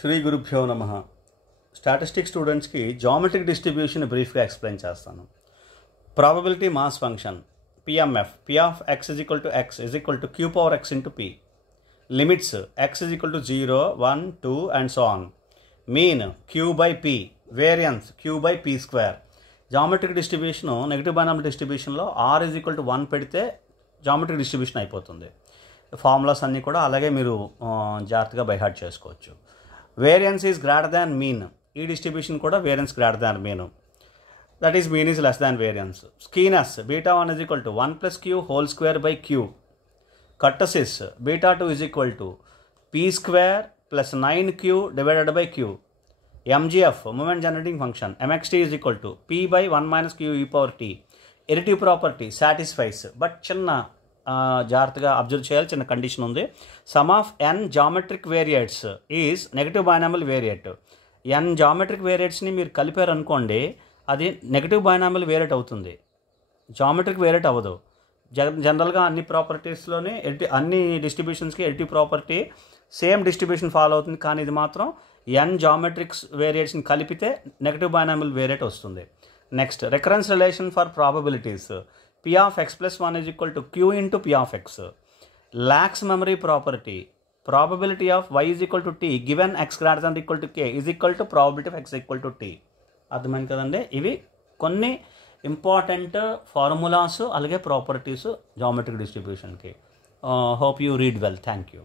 శ్రీ గురుభ్యో నమః. స్టాటిస్టిక్స్ స్టూడెంట్స్కి జామెట్రిక్ డిస్ట్రిబ్యూషన్ బ్రీఫ్గా ఎక్స్ప్లెయిన్ చేస్తాను. Probability mass function PMF, p of x is equal to x is equal to q power x into p. Limits x is equal to 0, 1, 2 and so on. Mean q by p, variance q by p square. Geometric distribution negative binomial డిస్ట్రిబ్యూషన్లో r is equal to 1 పెడితే geometric distribution అయిపోతుంది. Formulas అన్నీ కూడా అలాగే మీరు జాగ్రత్తగా by heart చేసుకోవచ్చు. Variance is greater than mean, ఈ డిస్ట్రిబ్యూషన్ కూడా variance greater than mean, that is mean is less than variance. Skewness beta 1 is equal to 1 plus q whole square by q. Kurtosis beta 2 is equal to p square plus 9q divided by q. MGF moment generating function M x t is equal to p by 1 minus q e power t. Additive property satisfies, but చిన్న జాగ్రత్తగా observe చేయాలి, చిన్న condition ఉంది. Sum of n geometric variates is negative binomial variate. N geometric వేరియట్స్ని మీరు కలిపారు అనుకోండి, అది నెగిటివ్ బైనామియల్ వేరియట్ అవుతుంది, జామెట్రిక్ వేరియట్ అవ్వదు. జనరల్గా అన్ని ప్రాపర్టీస్లోనే అన్ని డిస్ట్రిబ్యూషన్స్కి additive property same distribution follow అవుతుంది, కానీ ఇది మాత్రం ఎన్ జామెట్రిక్స్ వేరియట్స్ని కలిపితే నెగిటివ్ బైనామియల్ వేరియట్ వస్తుంది. Next recurrence relation for probabilities. P of x plus 1 is equal to q into P of x. Lax memory property. Probability of y is equal to t given x greater than or equal to k is equal to probability of x equal to t. అర్థమైంది కదండి. ఇవి కొన్ని important formulas అలాగే properties geometric డిస్ట్రిబ్యూషన్కి. Hope you read well. Thank you.